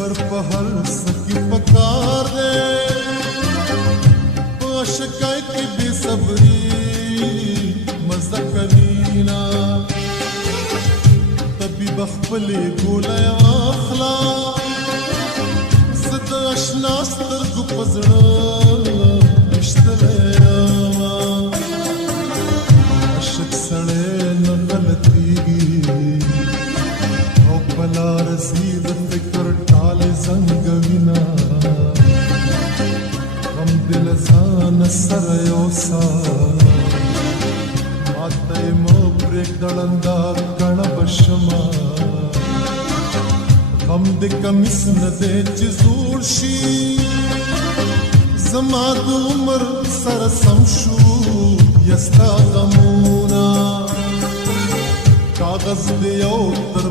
صبر په هر څه کې پکار دی په اشکای کې بې صبري مزه کوي نه طبیب خپلې ګولۍ واخله زه د اشنا سترګو په زړه ویشتلی یمه عاشق سړی نه غلطېږي او په لاره ځي د فکر ټالې زنګوینه غم دې له ځانه سره یوسه ماته یې مه پرېږده ړنده کڼه به شمه غم دې کمیس نه دی چې زوړ شي زما د عمر سره سم شو یا ستا غمونه کاغذ دې یو تر